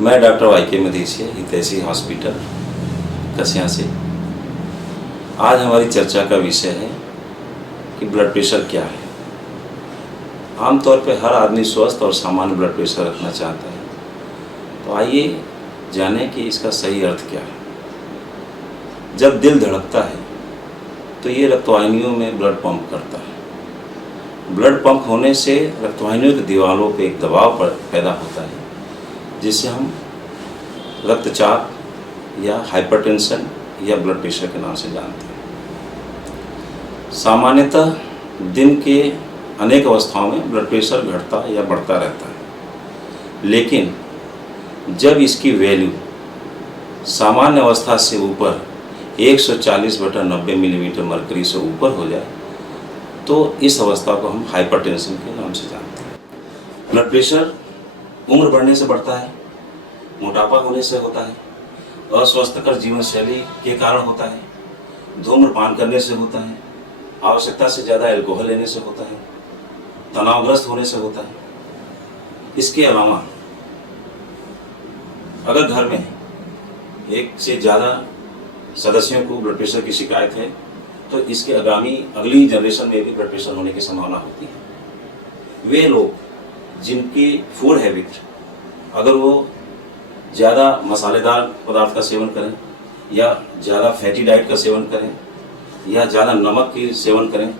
मैं डॉक्टर वाई.के. मदेशिया, हितैषी हॉस्पिटल कसिया से। आज हमारी चर्चा का विषय है कि ब्लड प्रेशर क्या है। आमतौर पर हर आदमी स्वस्थ और सामान्य ब्लड प्रेशर रखना चाहता है, तो आइए जानें कि इसका सही अर्थ क्या है। जब दिल धड़कता है तो ये रक्तवाहिनियों में ब्लड पंप करता है। ब्लड पंप होने से रक्तवाहिनियों की दीवारों पे एक दबाव पैदा होता है, जिसे हम रक्तचाप या हाइपरटेंशन या ब्लड प्रेशर के नाम से जानते हैं। सामान्यतः दिन के अनेक अवस्थाओं में ब्लड प्रेशर घटता या बढ़ता रहता है, लेकिन जब इसकी वैल्यू सामान्य अवस्था से ऊपर 140/90 मिलीमीटर मरकरी से ऊपर हो जाए तो इस अवस्था को हम हाइपरटेंशन के नाम से जानते हैं। ब्लड प्रेशर उम्र बढ़ने से बढ़ता है, मोटापा होने से होता है, अस्वस्थकर जीवन शैली के कारण होता है, धूम्रपान करने से होता है, आवश्यकता से ज़्यादा अल्कोहल लेने से होता है, तनावग्रस्त होने से होता है। इसके अलावा अगर घर में एक से ज़्यादा सदस्यों को ब्लड प्रेशर की शिकायत है तो इसके अगली जनरेशन में भी ब्लड प्रेशर होने की संभावना होती है। वे लोग जिनकी फूड हैबिट, अगर वो ज़्यादा मसालेदार पदार्थ का सेवन करें या ज़्यादा फैटी डाइट का सेवन करें या ज़्यादा नमक की सेवन करें,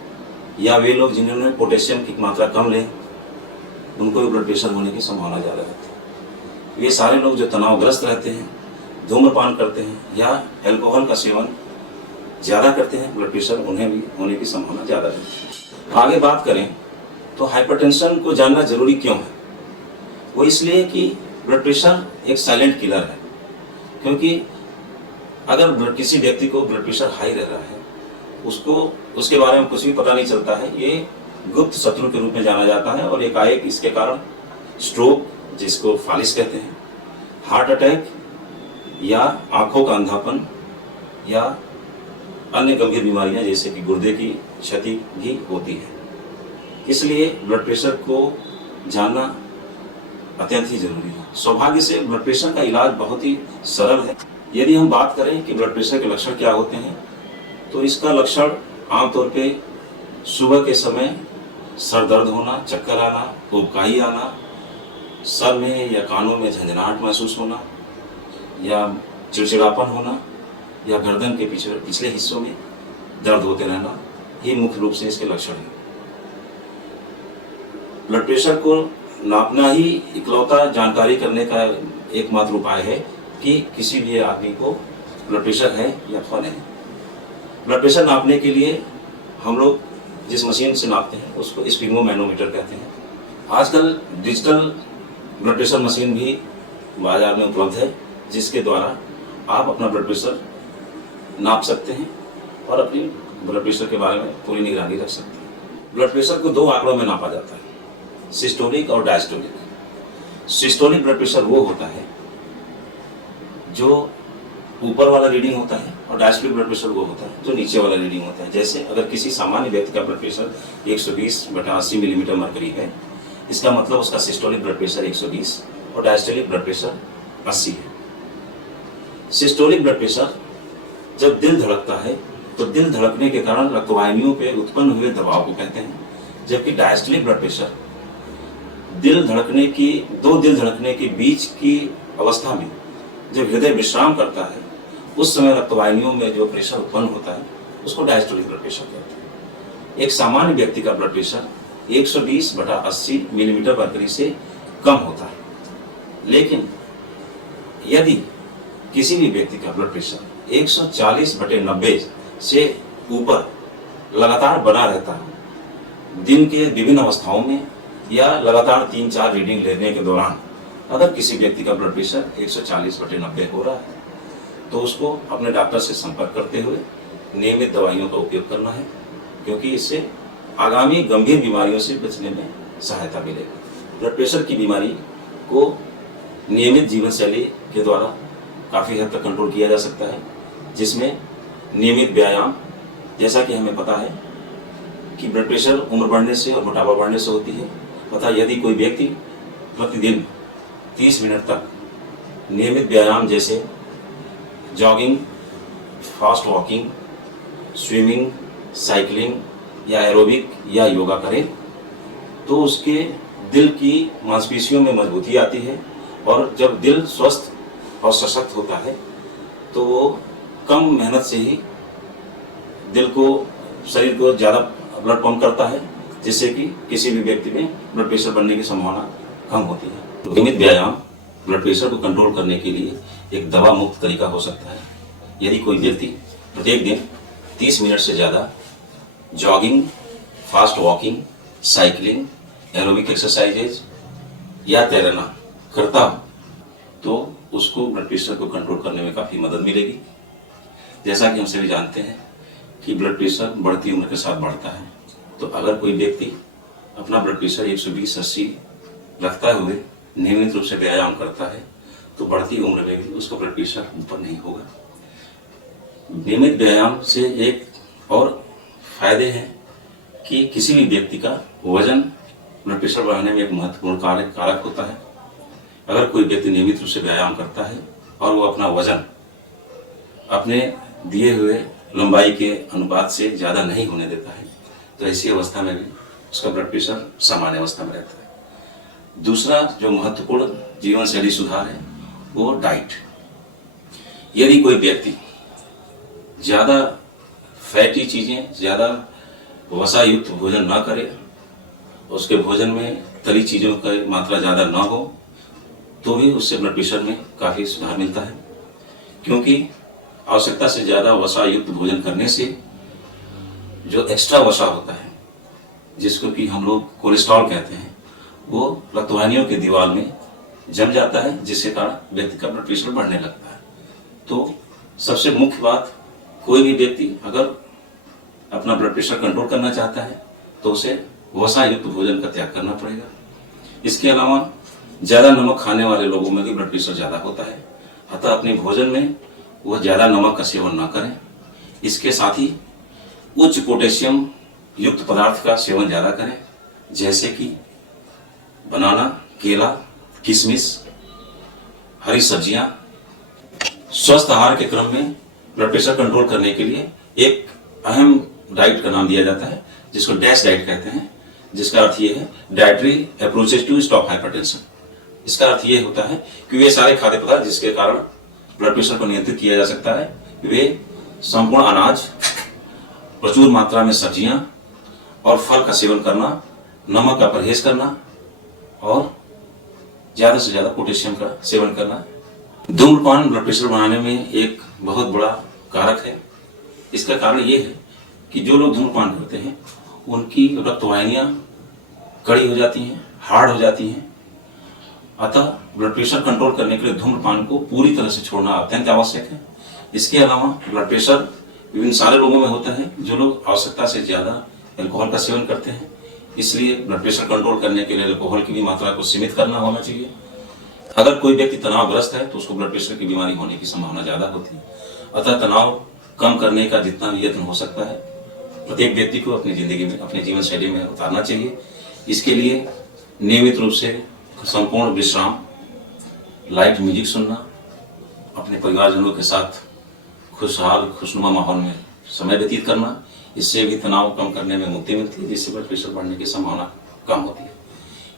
या वे लोग जिन्होंने पोटेशियम की मात्रा कम लें, उनको भी ब्लड प्रेशर होने की संभावना ज़्यादा रहती है। ये सारे लोग जो तनावग्रस्त रहते हैं, धूम्रपान करते हैं या अल्कोहल का सेवन ज़्यादा करते हैं, ब्लड प्रेशर उन्हें भी होने की संभावना ज़्यादा रहती है। आगे बात करें तो हाइपरटेंशन को जानना जरूरी क्यों है। वो इसलिए कि ब्लड प्रेशर एक साइलेंट किलर है, क्योंकि अगर किसी व्यक्ति को ब्लड प्रेशर हाई रह रहा है, उसको उसके बारे में कुछ भी पता नहीं चलता है। ये गुप्त शत्रु के रूप में जाना जाता है और एकाएक इसके कारण स्ट्रोक, जिसको फालिस कहते हैं, हार्ट अटैक या आंखों का अंधापन या अन्य गंभीर बीमारियां जैसे कि गुर्दे की क्षति भी होती है। इसलिए ब्लड प्रेशर को जानना अत्यंत ही जरूरी है। सौभाग्य से ब्लड प्रेशर का इलाज बहुत ही सरल है। यदि हम बात करें कि ब्लड प्रेशर के लक्षण क्या होते हैं, तो इसका लक्षण आमतौर पे सुबह के समय सर दर्द होना, चक्कर आना, उबकाई आना, सर में या कानों में झंझनाहट महसूस होना या चिड़चिड़ापन होना या गर्दन के पिछले हिस्सों में दर्द होते रहना, ये मुख्य रूप से इसके लक्षण हैं। ब्लड प्रेशर को नापना ही इकलौता जानकारी करने का एकमात्र उपाय है कि किसी भी आदमी को ब्लड प्रेशर है या अथवा नहीं। ब्लड प्रेशर नापने के लिए हम लोग जिस मशीन से नापते हैं उसको स्फिग्मोमैनोमीटर कहते हैं। आजकल डिजिटल ब्लड प्रेशर मशीन भी बाजार में उपलब्ध है, जिसके द्वारा आप अपना ब्लड प्रेशर नाप सकते हैं और अपनी ब्लड प्रेशर के बारे में पूरी निगरानी रख सकते हैं। ब्लड प्रेशर को दो आंकड़ों में नापा जाता है, सिस्टोलिक और डायस्टोलिक। सिस्टोलिक ब्लड प्रेशर वो होता है जो ऊपर वाला रीडिंग होता है और डायस्टोलिक ब्लड प्रेशर वो होता है जो नीचे वाला रीडिंग होता है। जैसे अगर किसी सामान्य व्यक्ति का ब्लड प्रेशर 120/80 मिलीमीटर मरकरी है, इसका मतलब उसका सिस्टोलिक ब्लड प्रेशर 120 और डायस्टोलिक ब्लड प्रेशर 80 है। सिस्टोलिक ब्लड प्रेशर जब दिल धड़कता है तो दिल धड़कने के कारण रक्तवाहिनियों पे उत्पन्न हुए दबाव को कहते हैं, जबकि डायस्टोलिक ब्लड प्रेशर दो दिल धड़कने के बीच की अवस्था में जब हृदय विश्राम करता है, उस समय रक्तवाहिनियों में जो प्रेशर उत्पन्न होता है उसको डायस्टोलिक ब्लड प्रेशर कहते हैं। एक सामान्य व्यक्ति का ब्लड प्रेशर 120/80 मिलीमीटर मरकरी से कम होता है, लेकिन यदि किसी भी व्यक्ति का ब्लड प्रेशर 140/90 से ऊपर लगातार बना रहता है, दिन के विभिन्न अवस्थाओं में या लगातार 3-4 रीडिंग लेने के दौरान अगर किसी व्यक्ति का ब्लड प्रेशर 140/90 हो रहा है, तो उसको अपने डॉक्टर से संपर्क करते हुए नियमित दवाइयों का उपयोग करना है, क्योंकि इससे आगामी गंभीर बीमारियों से बचने में सहायता मिलेगी। ब्लड प्रेशर की बीमारी को नियमित जीवन शैली के द्वारा काफ़ी हद तक कंट्रोल किया जा सकता है, जिसमें नियमित व्यायाम, जैसा कि हमें पता है कि ब्लड प्रेशर उम्र बढ़ने से और मोटापा बढ़ने से होती है, तथा यदि कोई व्यक्ति प्रतिदिन 30 मिनट तक नियमित व्यायाम जैसे jogging, fast walking, swimming, cycling या एरोबिक या योगा करें तो उसके दिल की मांसपेशियों में मजबूती आती है, और जब दिल स्वस्थ और सशक्त होता है तो वो कम मेहनत से ही दिल को, शरीर को ज़्यादा ब्लड पंप करता है, जिससे कि किसी भी व्यक्ति में ब्लड प्रेशर बढ़ने की संभावना कम होती है। नियमित व्यायाम ब्लड प्रेशर को कंट्रोल करने के लिए एक दवा मुक्त तरीका हो सकता है। यदि कोई व्यक्ति प्रत्येक दिन 30 मिनट से ज़्यादा jogging, fast walking, cycling, aerobic exercises या तैरना करता हो तो उसको ब्लड प्रेशर को कंट्रोल करने में काफ़ी मदद मिलेगी। जैसा कि हम सभी जानते हैं कि ब्लड प्रेशर बढ़ती उम्र के साथ बढ़ता है, तो अगर कोई व्यक्ति अपना ब्लड प्रेशर 120/80 रखते हुए नियमित रूप से व्यायाम करता है तो बढ़ती उम्र में भी उसका ब्लड प्रेशर ऊपर नहीं होगा। नियमित व्यायाम से एक और फायदे हैं कि किसी भी व्यक्ति का वजन ब्लड प्रेशर बढ़ाने में एक महत्वपूर्ण कारक होता है। अगर कोई व्यक्ति नियमित रूप से व्यायाम करता है और वो अपना वजन अपने दिए हुए लंबाई के अनुपात से ज़्यादा नहीं होने देता है तो ऐसी अवस्था में भी उसका ब्लड प्रेशर सामान्य अवस्था में रहता है। दूसरा जो महत्वपूर्ण जीवन शैली सुधार है वो डाइट। यदि कोई व्यक्ति ज़्यादा फैटी चीज़ें, ज़्यादा वसा युक्त भोजन ना करे, उसके भोजन में तली चीज़ों की मात्रा ज़्यादा ना हो, तो भी उससे ब्लड प्रेशर में काफ़ी सुधार मिलता है। क्योंकि आवश्यकता से ज़्यादा वसा युक्त भोजन करने से जो एक्स्ट्रा वसा होता है, जिसको कि हम लोग कोलेस्ट्रॉल कहते हैं, वो रक्तवाहिनियों के दीवार में जम जाता है, जिसके कारण व्यक्ति का ब्लड प्रेशर बढ़ने लगता है। तो सबसे मुख्य बात, कोई भी व्यक्ति अगर अपना ब्लड प्रेशर कंट्रोल करना चाहता है तो उसे वसा युक्त भोजन का त्याग करना पड़ेगा। इसके अलावा ज़्यादा नमक खाने वाले लोगों में भी ब्लड प्रेशर ज़्यादा होता है, अतः अपने भोजन में वो ज़्यादा नमक का सेवन ना करें। इसके साथ ही उच्च पोटेशियम युक्त पदार्थ का सेवन ज़्यादा करें, जैसे कि बनाना, केला, किशमिश, हरी सब्जियां। स्वस्थ आहार के क्रम में ब्लड प्रेशर कंट्रोल करने के लिए एक अहम डाइट का नाम दिया जाता है, जिसको डैश डाइट कहते हैं, जिसका अर्थ ये है dietary approaches to stop hypertension. इसका अर्थ ये होता है कि वे सारे खाद्य पदार्थ जिसके कारण ब्लड प्रेशर को नियंत्रित किया जा सकता है, वे संपूर्ण अनाज, प्रचुर मात्रा में सब्जियां और फल का सेवन करना, नमक का परहेज करना और ज़्यादा से ज़्यादा पोटेशियम का सेवन करना। धूम्रपान ब्लड प्रेशर बढ़ाने में एक बहुत बड़ा कारक है। इसका कारण ये है कि जो लोग धूम्रपान करते हैं उनकी रक्तवाहिनियाँ कड़ी हो जाती हैं, हार्ड हो जाती हैं। अतः ब्लड प्रेशर कंट्रोल करने के लिए धूम्रपान को पूरी तरह से छोड़ना अत्यंत आवश्यक है। इसके अलावा ब्लड प्रेशर विभिन्न सारे लोगों में होता है, जो लोग आवश्यकता से ज़्यादा अल्कोहल का सेवन करते हैं। इसलिए ब्लड प्रेशर कंट्रोल करने के लिए अल्कोहल की भी मात्रा को सीमित करना होना चाहिए। अगर कोई व्यक्ति तनावग्रस्त है तो उसको ब्लड प्रेशर की बीमारी होने की संभावना ज़्यादा होती है। अतः तनाव कम करने का जितना भी यत्न हो सकता है प्रत्येक व्यक्ति को अपनी जिंदगी में, अपनी जीवन शैली में उतारना चाहिए। इसके लिए नियमित रूप से संपूर्ण विश्राम, लाइट म्यूजिक सुनना, अपने परिवारजनों के साथ खुशहाल खुशनुमा माहौल में समय व्यतीत करना, इससे भी तनाव कम करने में मुक्ति मिलती है, जिससे ब्लड प्रेशर बढ़ने की संभावना कम होती है।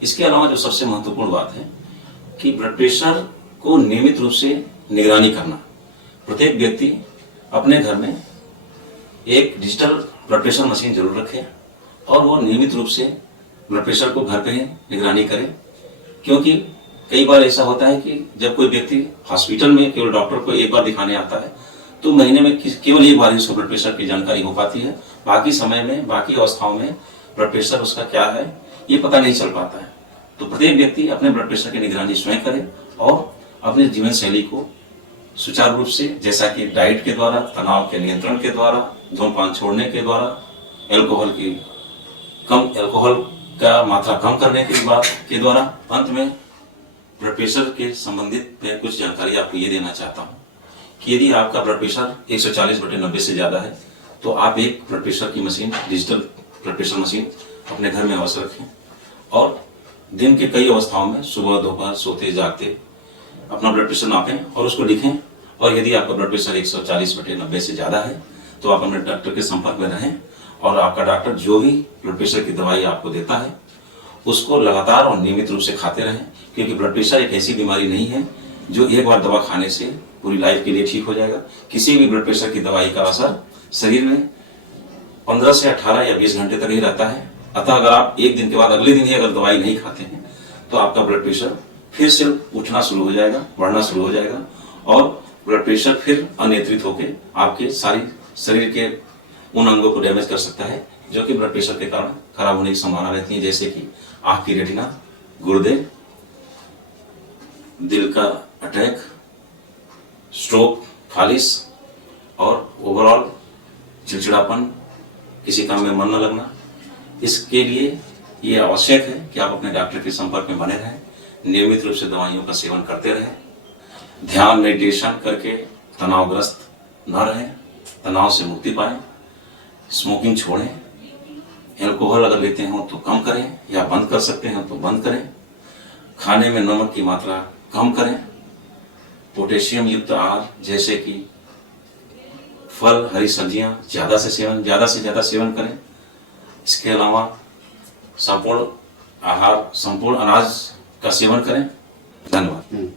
इसके अलावा जो सबसे महत्वपूर्ण बात है कि ब्लड प्रेशर को नियमित रूप से निगरानी करना। प्रत्येक व्यक्ति अपने घर में एक डिजिटल ब्लड प्रेशर मशीन जरूर रखे और वो नियमित रूप से ब्लड प्रेशर को घर पे ही निगरानी करे। क्योंकि कई बार ऐसा होता है कि जब कोई व्यक्ति हॉस्पिटल में केवल डॉक्टर को एक बार दिखाने आता है तो महीने में केवल एक बार ही उसको ब्लड प्रेशर की जानकारी हो पाती है। बाकी समय में, बाकी अवस्थाओं में ब्लड प्रेशर उसका क्या है ये पता नहीं चल पाता है। तो प्रत्येक व्यक्ति अपने ब्लड प्रेशर की निगरानी स्वयं करे और अपने जीवन शैली को सुचारू रूप से, जैसा कि डाइट के द्वारा, तनाव के नियंत्रण के द्वारा, धूम्रपान छोड़ने के द्वारा, अल्कोहल का मात्रा कम करने के द्वारा। अंत में ब्लड प्रेशर के संबंधित मैं कुछ जानकारी आपको ये देना चाहता हूँ कि यदि आपका ब्लड प्रेशर 140/90 से ज़्यादा है तो आप एक ब्लड प्रेशर की machine, digital blood pressure machine अपने घर में अवश्य रखें और दिन के कई अवस्थाओं में, सुबह, दोपहर, सोते जागते अपना ब्लड प्रेशर नापें और उसको लिखें। और यदि आपका ब्लड प्रेशर 140/90 से ज़्यादा है तो आप अपने डॉक्टर के संपर्क में रहें और आपका डॉक्टर जो भी ब्लड प्रेशर की दवाई आपको देता है उसको लगातार और नियमित रूप से खाते रहें, क्योंकि ब्लड प्रेशर एक ऐसी बीमारी नहीं है जो एक बार दवा खाने से पूरी लाइफ के लिए ठीक हो जाएगा। किसी भी ब्लड प्रेशर की दवाई का असर शरीर में 15 से 18 या 20 घंटे तक ही रहता है। अतः अगर आप एक दिन के बाद अगले दिन ही अगर दवाई नहीं खाते हैं तो आपका ब्लड प्रेशर फिर से उठना शुरू हो जाएगा, बढ़ना शुरू हो जाएगा और ब्लड प्रेशर फिर अनियंत्रित होकर आपके सारी शरीर के उन अंगों को डैमेज कर सकता है जो कि ब्लड प्रेशर के कारण खराब होने की संभावना रहती है, जैसे कि आंख की रेटिना, गुर्दे, दिल का अटैक, स्ट्रोक, फालिस और ओवरऑल चिड़चिड़ापन, किसी काम में मन न लगना। इसके लिए ये आवश्यक है कि आप अपने डॉक्टर के संपर्क में बने रहें, नियमित रूप से दवाइयों का सेवन करते रहें, ध्यान मेडिटेशन करके तनावग्रस्त न रहें, तनाव से मुक्ति पाएं, स्मोकिंग छोड़ें, एल्कोहल अगर लेते हो तो कम करें या बंद कर सकते हैं तो बंद करें, खाने में नमक की मात्रा कम करें, पोटेशियम युक्त आहार जैसे कि फल, हरी सब्जियां ज़्यादा से ज़्यादा सेवन करें। इसके अलावा संपूर्ण आहार, संपूर्ण अनाज का सेवन करें। धन्यवाद।